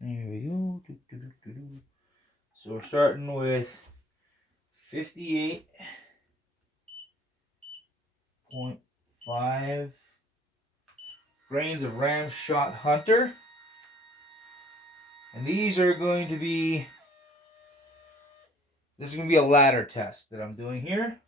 There we go. So we're starting with 58.5 grains of Ramshot Hunter. And these are going to be, this is going to be a ladder test that I'm doing here.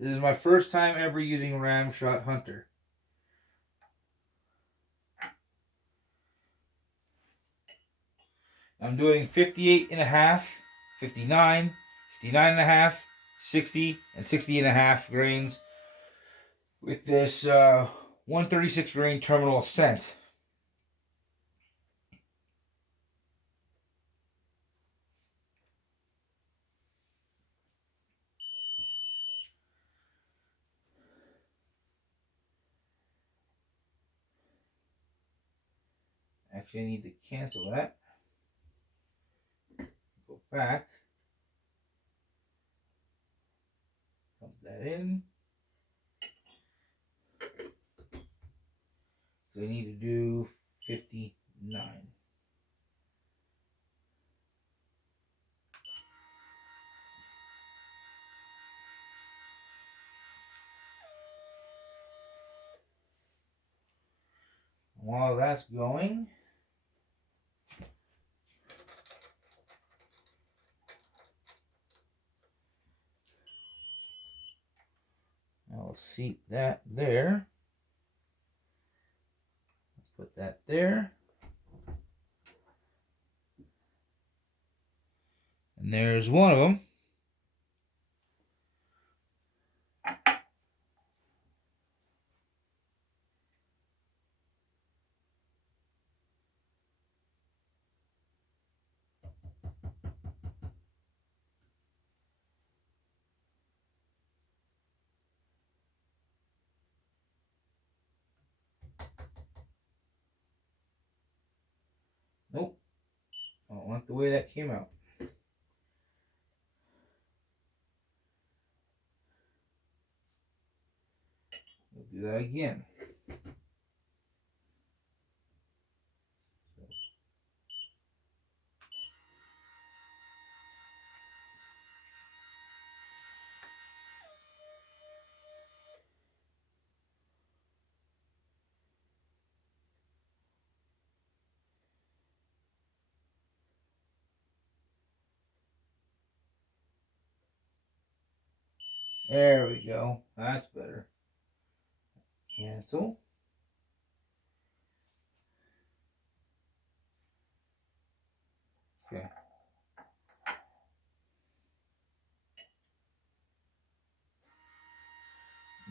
This is my first time ever using Ramshot Hunter. I'm doing 58 and a half, 59, 59 and a half, 60, and 60 and a half grains with this 136 grain terminal ascent. Actually, I need to cancel that. Go back. Pump that in. So I need to do 59. While that's going, I'll seat that there. Put that there. And there's one of them. Nope. I don't like the way that came out. We'll do that again. There we go. That's better. Cancel. Okay.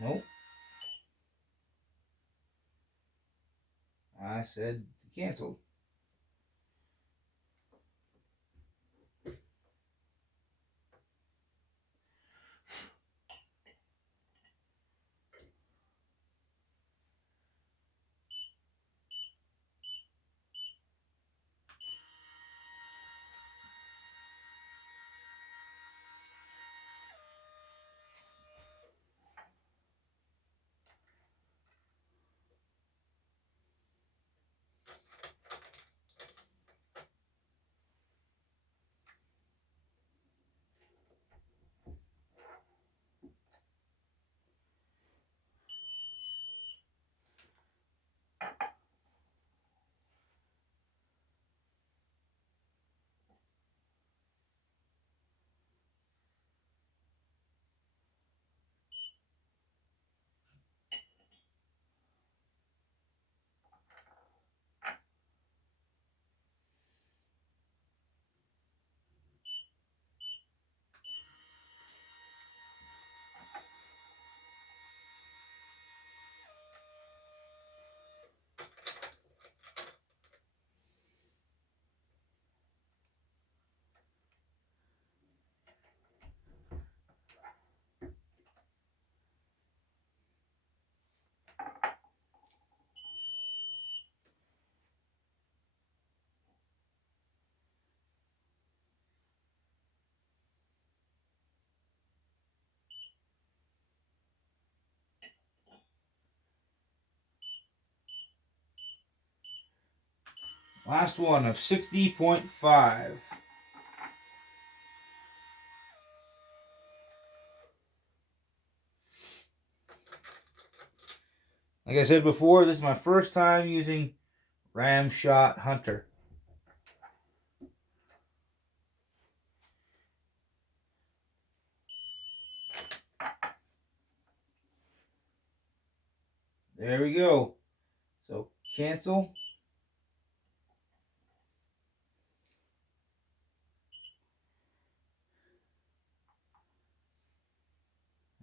Nope. I said canceled. Last one of 60.5. Like I said before, this is my first time using Ramshot Hunter. There we go. So cancel.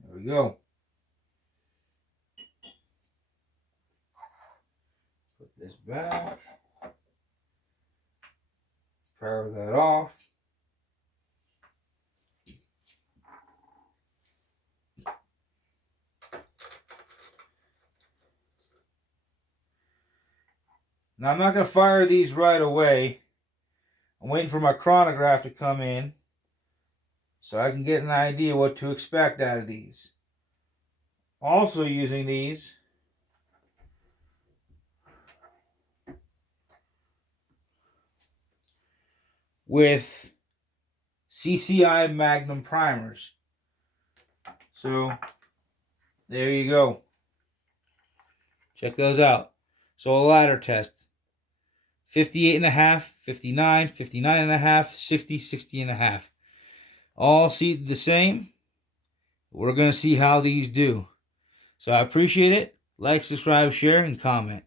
There we go. Put this back. Power that off. Now I'm not going to fire these right away. I'm waiting for my chronograph to come in so I can get an idea what to expect out of these. Also using these with CCI Magnum primers. So there you go. Check those out. So a ladder test. 58.5, 59, 59.5, 60, 60.5. All seated the same. We're going to see how these do. So I appreciate it. Like, subscribe, share, and comment.